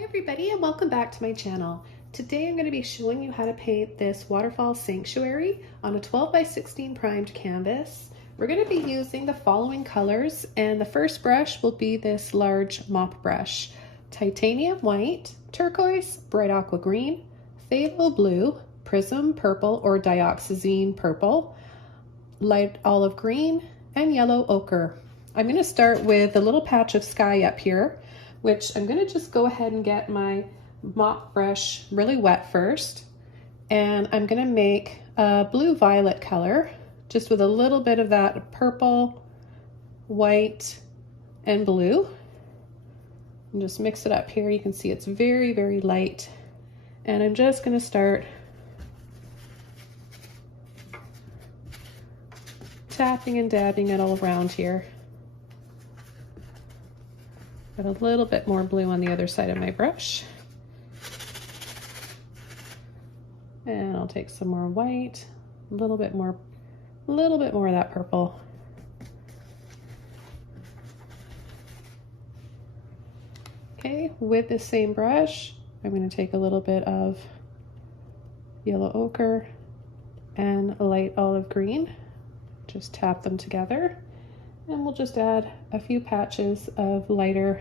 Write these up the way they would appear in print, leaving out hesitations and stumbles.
Hi everybody and welcome back to my channel. Today I'm going to be showing you how to paint this Waterfall Sanctuary on a 12 by 16 primed canvas. We're going to be using the following colors, and the first brush will be this large mop brush: titanium white, turquoise, bright aqua green, phthalo blue, prism purple or dioxazine purple, light olive green, and yellow ochre. I'm going to start with a little patch of sky up here, which I'm going to just go ahead and get my mop brush really wet first. And I'm going to make a blue violet color just with a little bit of that purple, white, and blue. And just mix it up here. You can see it's very, very light. And I'm just going to start tapping and dabbing it all around here. Got a little bit more blue on the other side of my brush. And I'll take some more white, a little bit more of that purple. Okay, with the same brush, I'm going to take a little bit of yellow ochre and light olive green. Just tap them together. And we'll just add a few patches of lighter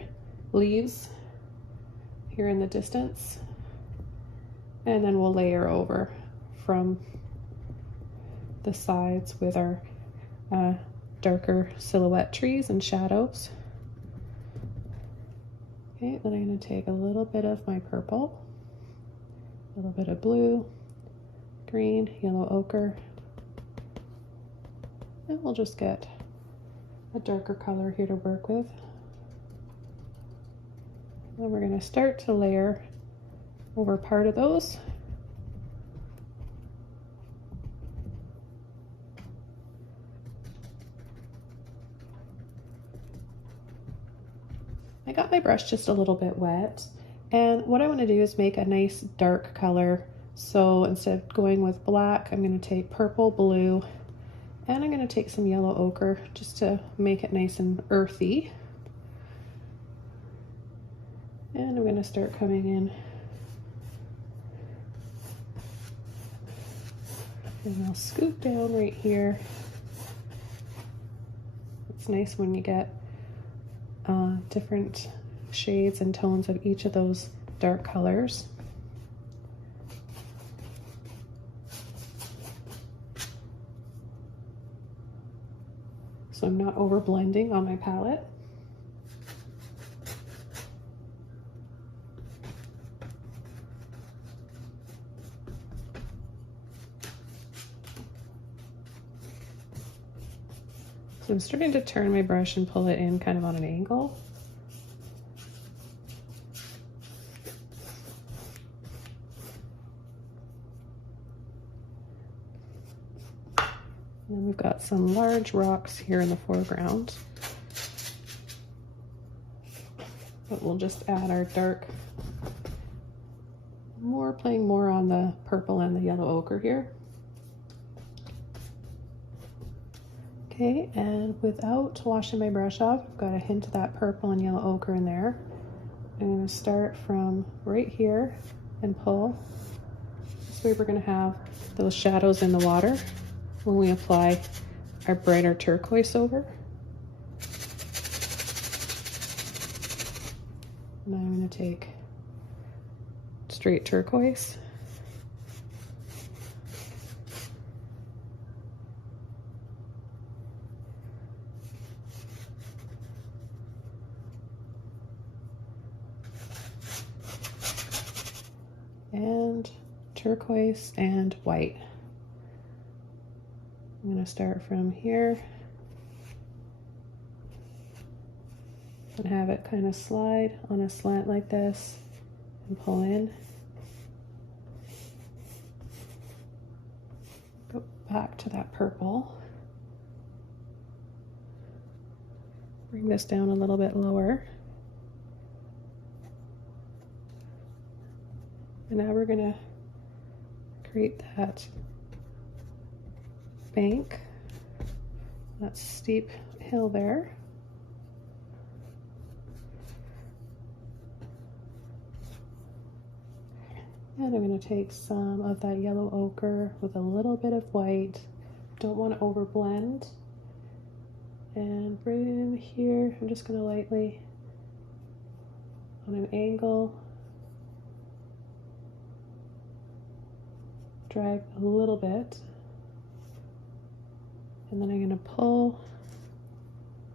leaves here in the distance. And then we'll layer over from the sides with our darker silhouette trees and shadows. Okay, then I'm going to take a little bit of my purple, a little bit of blue, green, yellow ochre, and we'll just get a darker color here to work with. And we're going to start to layer over part of those. I got my brush just a little bit wet, and what I want to do is make a nice dark color. So instead of going with black, I'm going to take purple, blue, and I'm going to take some yellow ochre just to make it nice and earthy. And I'm going to start coming in. And I'll scoop down right here. It's nice when you get different shades and tones of each of those dark colors. So I'm not over blending on my palette. So I'm starting to turn my brush and pull it in kind of on an angle. And then we've got some large rocks here in the foreground. But we'll just add our dark, playing more on the purple and the yellow ochre here. Okay, and without washing my brush off, I've got a hint of that purple and yellow ochre in there. I'm going to start from right here and pull. This way we're going to have those shadows in the water when we apply our brighter turquoise over. Now I'm going to take straight turquoise. And turquoise and white. I'm going to start from here and have it kind of slide on a slant like this and pull in. Go back to that purple. Bring this down a little bit lower. And now we're going to create that bank, that steep hill there. And I'm going to take some of that yellow ochre with a little bit of white. Don't want to overblend. And right in here, I'm just going to lightly, on an angle, drag a little bit. And then I'm going to pull,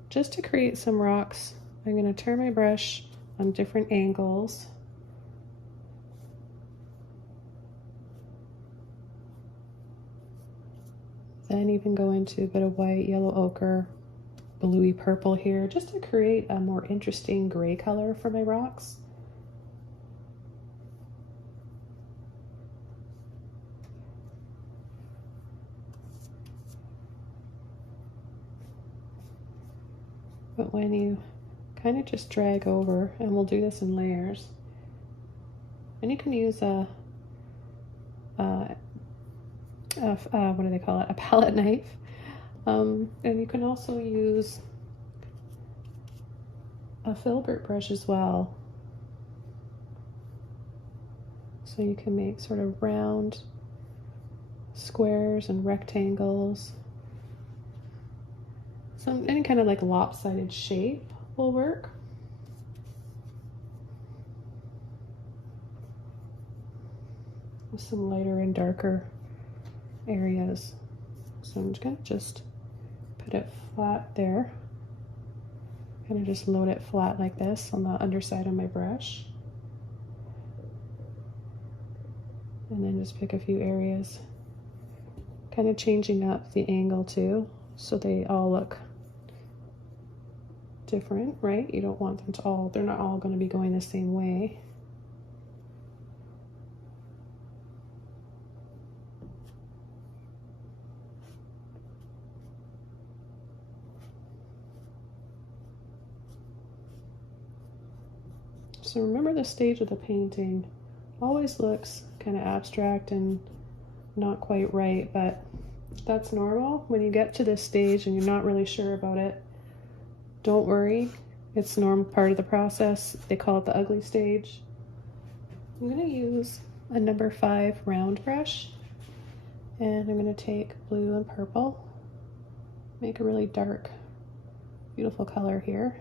just to create some rocks. I'm going to turn my brush on different angles. Then even go into a bit of white, yellow ochre, bluey purple here, just to create a more interesting gray color for my rocks. But when you kind of just drag over, and we'll do this in layers, and you can use what do they call it? A palette knife. And you can also use a filbert brush as well. So you can make sort of round squares and rectangles. So any kind of like lopsided shape will work. With some lighter and darker areas. So I'm going to just put it flat there. Kind of just load it flat like this on the underside of my brush. And then just pick a few areas. Kind of changing up the angle too, so they all look different, right? You don't want them to all, they're not all going to be going the same way. So remember, the stage of the painting always looks kind of abstract and not quite right, but that's normal. When you get to this stage and you're not really sure about it, don't worry. It's a normal part of the process. They call it the ugly stage. I'm going to use a number 5 round brush, and I'm going to take blue and purple, make a really dark, beautiful color here.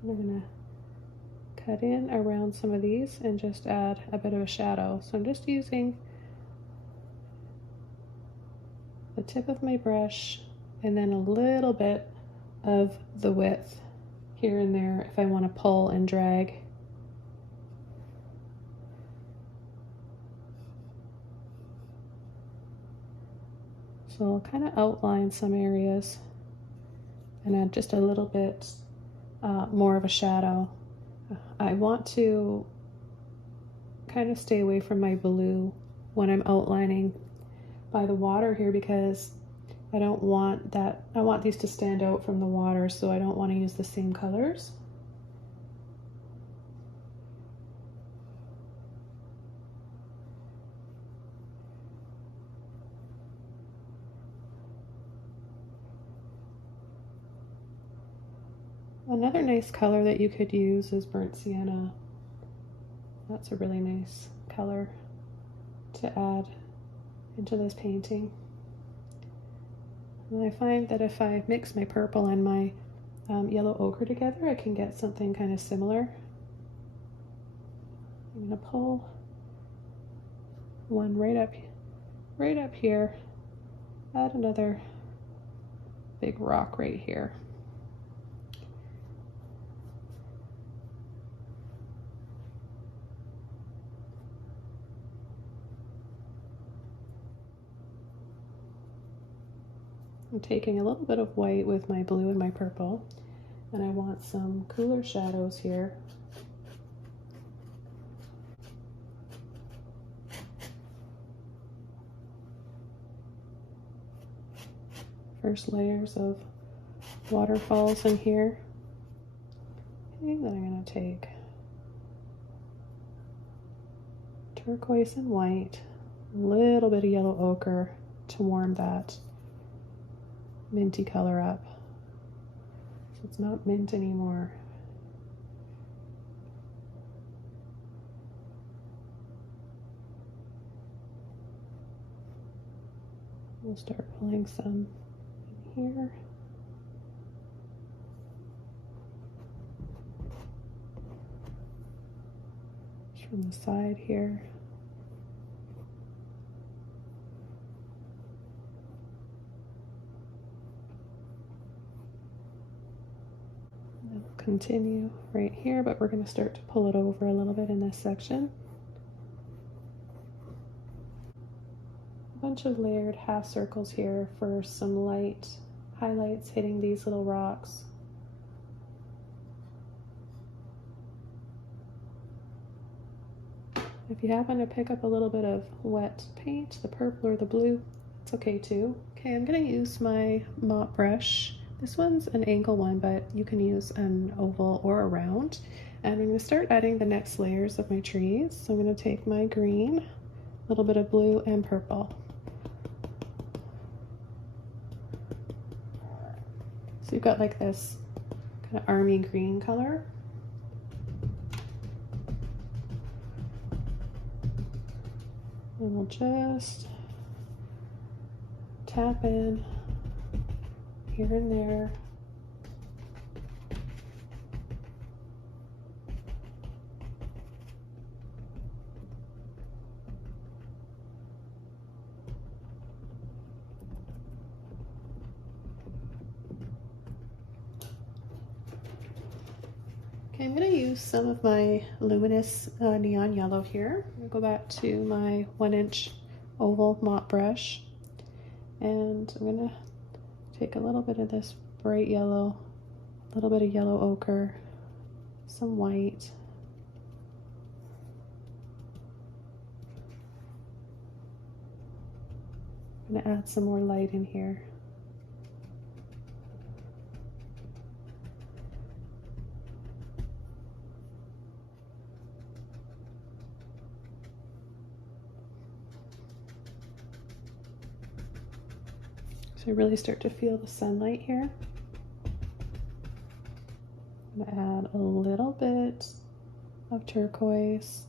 I'm going to cut in around some of these and just add a bit of a shadow. So I'm just using the tip of my brush and then a little bit of the width here and there if I want to pull and drag. So I'll kind of outline some areas and add just a little bit more of a shadow. I want to kind of stay away from my blue when I'm outlining by the water here, because I don't want that, I want these to stand out from the water, so I don't want to use the same colors. Another nice color that you could use is burnt sienna. That's a really nice color to add into this painting. And I find that if I mix my purple and my yellow ochre together, I can get something kind of similar. I'm going to pull one right up here, add another big rock right here. I'm taking a little bit of white with my blue and my purple, and I want some cooler shadows here. First layers of waterfalls in here. And then I'm going to take turquoise and white, a little bit of yellow ochre to warm that minty color up. So it's not mint anymore. We'll start pulling some in here. Just from the side here. And we'll continue right here, but we're going to start to pull it over a little bit in this section. Bunch of layered half circles here for some light highlights hitting these little rocks. If you happen to pick up a little bit of wet paint, the purple or the blue, it's okay too. Okay, I'm going to use my mop brush. This one's an angle one, but you can use an oval or a round. And I'm going to start adding the next layers of my trees. So I'm going to take my green, a little bit of blue and purple. So you've got like this kind of army green color. And we'll just tap in here and there. Okay, I'm going to use some of my luminous neon yellow here. I'm going to go back to my 1-inch oval mop brush, and I'm going to take a little bit of this bright yellow, a little bit of yellow ochre, some white. I'm going to add some more light in here. So I really start to feel the sunlight here. I'm going to add a little bit of turquoise.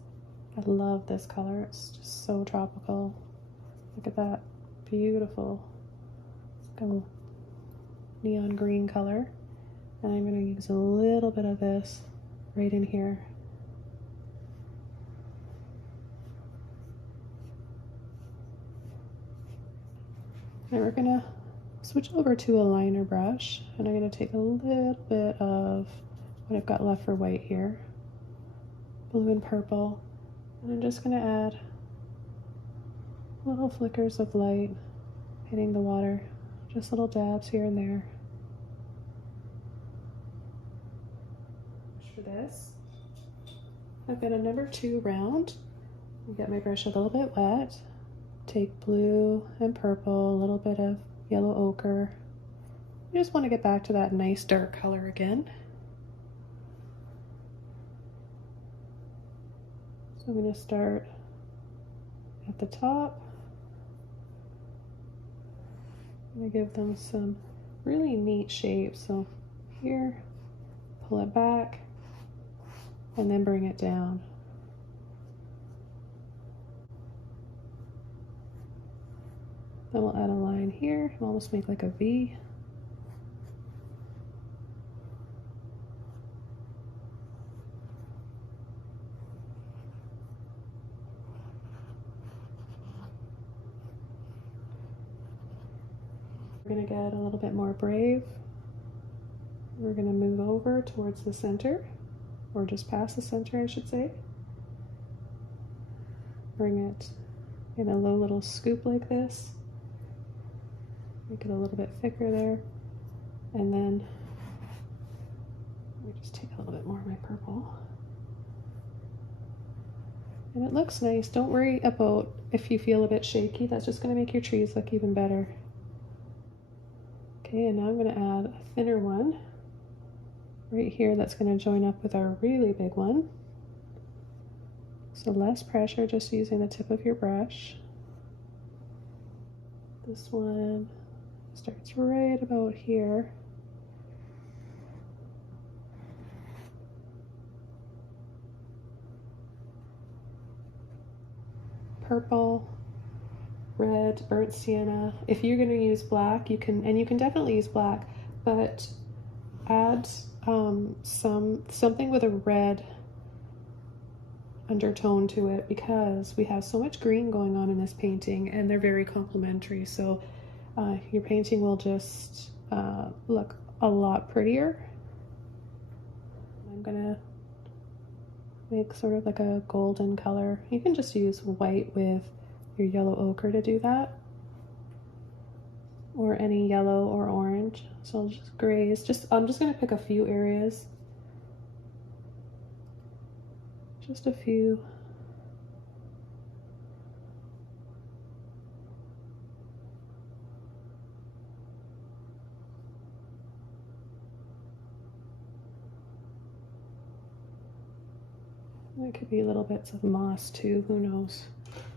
I love this color. It's just so tropical. Look at that. Beautiful. It's like a neon green color. And I'm going to use a little bit of this right in here. Now we're going to switch over to a liner brush, and I'm going to take a little bit of what I've got left for white here, blue and purple, and I'm just going to add little flickers of light hitting the water, just little dabs here and there. For this, I've got a number 2 round. I'll get my brush a little bit wet, take blue and purple, a little bit of yellow ochre. I just want to get back to that nice dark color again. So I'm going to start at the top. I'm going to give them some really neat shapes. So here, pull it back, and then bring it down. Then we'll add a line here and almost make like a V. We're going to get a little bit more brave. We're going to move over towards the center, or just past the center, I should say. Bring it in a low little scoop like this. Make it a little bit thicker there, and then let me just take a little bit more of my purple. And it looks nice. Don't worry about if you feel a bit shaky. That's just going to make your trees look even better. Okay, and now I'm going to add a thinner one right here that's going to join up with our really big one. So less pressure, just using the tip of your brush. This one Starts right about here. Purple, red, burnt sienna. If you're going to use black, you can, and you can definitely use black, but add something with a red undertone to it, because we have so much green going on in this painting and they're very complementary. So your painting will just look a lot prettier. I'm gonna make sort of like a golden color. You can just use white with your yellow ochre to do that, or any yellow or orange. So I'll just graze. I'm just gonna pick a few areas. Just a few. There could be little bits of moss too, who knows.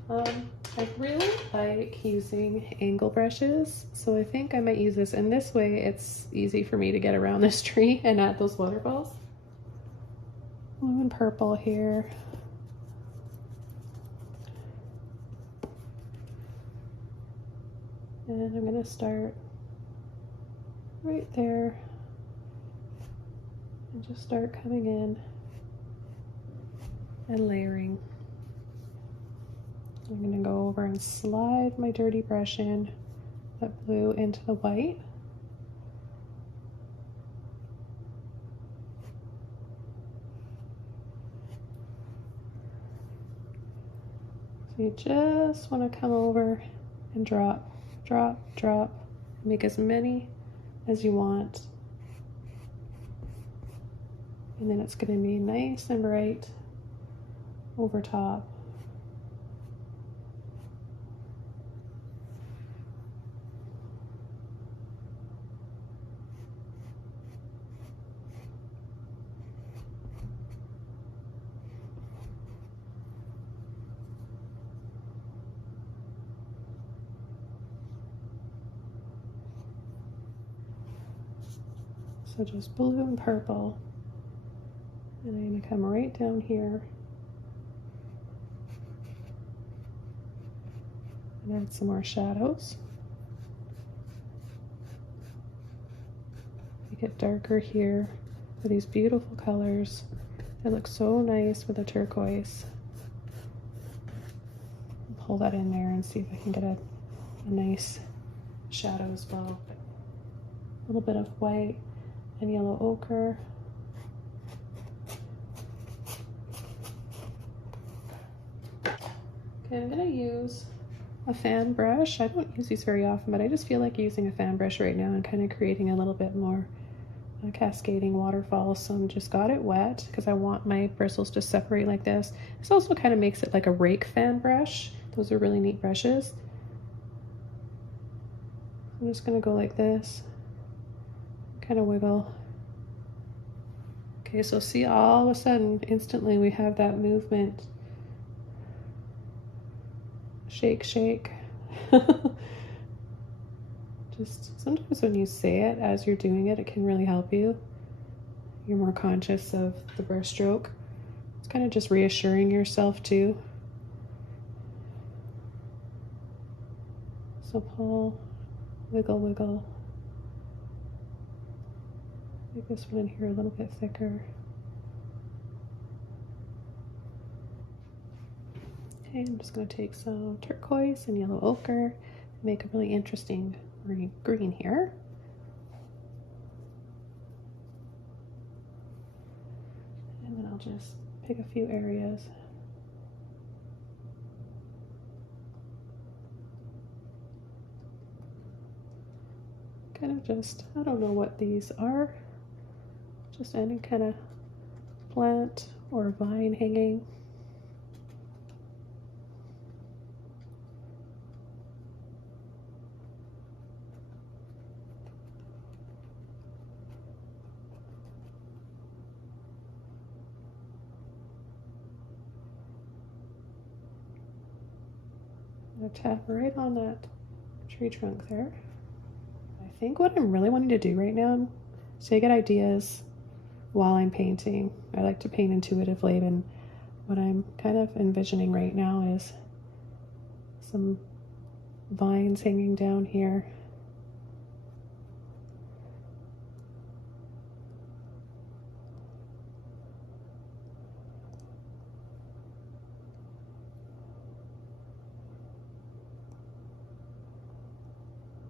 I really like using angle brushes, so I think I might use this, and this way it's easy for me to get around this tree and add those waterfalls. Blue and purple here. And I'm gonna start right there and just start coming in and layering. I'm gonna go over and slide my dirty brush in, that blue into the white. So you just want to come over and drop, drop, drop. Make as many as you want. And then it's going to be nice and bright over top. So just blue and purple. And I'm going to come right down here and add some more shadows. Make it darker here for these beautiful colors. They look so nice with the turquoise. I'll pull that in there and see if I can get a nice shadow as well. A little bit of white and yellow ochre. Okay, I'm gonna use a fan brush. I don't use these very often, but I just feel like using a fan brush right now and kind of creating a little bit more cascading waterfall. So I'm just got it wet because I want my bristles to separate like this. This also kind of makes it like a rake fan brush. Those are really neat brushes. I'm just gonna go like this, kind of wiggle. Okay, so see, all of a sudden, instantly we have that movement. Shake, shake. Just sometimes when you say it as you're doing it, it can really help you. You're more conscious of the brush stroke. It's kind of just reassuring yourself too. So pull, wiggle, wiggle. Make this one in here a little bit thicker. Okay, I'm just going to take some turquoise and yellow ochre and make a really interesting green here. And then I'll just pick a few areas. Kind of just, I don't know what these are. Just any kind of plant or vine hanging. I'm gonna tap right on that tree trunk there. think what I'm really wanting to do right now is to get ideas while I'm painting. I like to paint intuitively, and what I'm kind of envisioning right now is some vines hanging down here.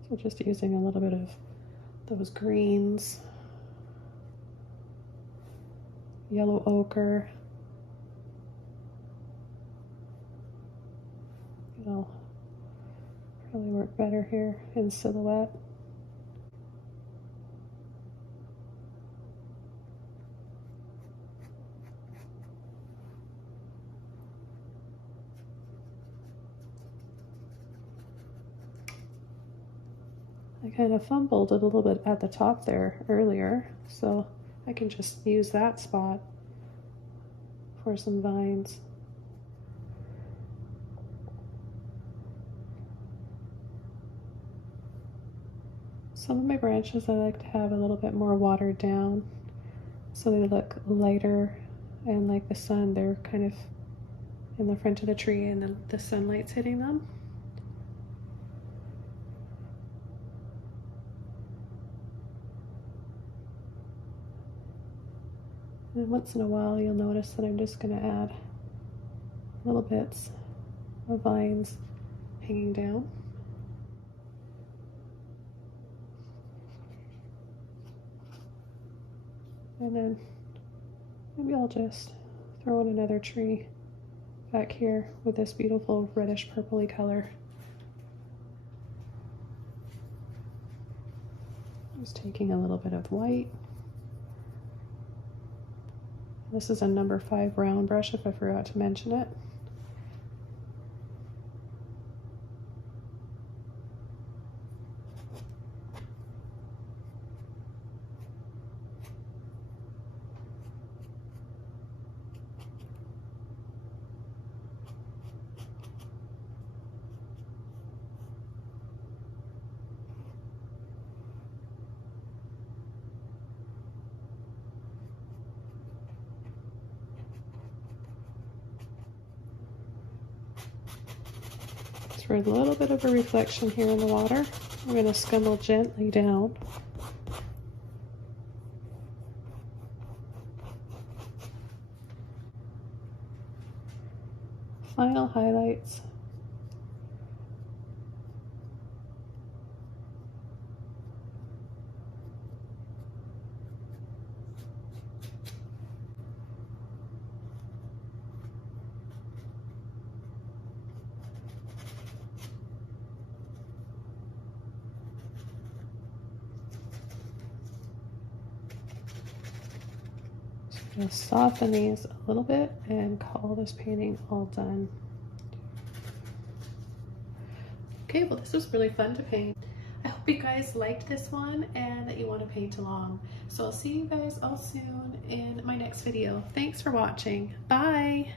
So just using a little bit of those greens, yellow ochre. It'll probably work better here in silhouette. I kind of fumbled a little bit at the top there earlier, so I can just use that spot for some vines. Some of my branches I like to have a little bit more watered down so they look lighter, and like the sun, they're kind of in the front of the tree and then the sunlight's hitting them. And once in a while you'll notice that I'm just going to add little bits of vines hanging down. And then maybe I'll just throw in another tree back here with this beautiful reddish purpley color. Just taking a little bit of white. This is a number 5 round brush if I forgot to mention it. For a little bit of a reflection here in the water, I'm going to scumble gently down. Final highlights. Just soften these a little bit and call this painting all done. Okay, well this was really fun to paint. I hope you guys liked this one and that you want to paint along. So I'll see you guys all soon in my next video. Thanks for watching. Bye!